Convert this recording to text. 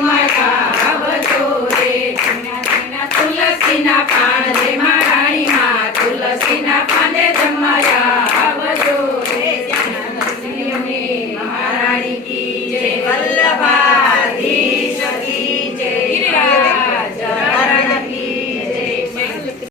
my God.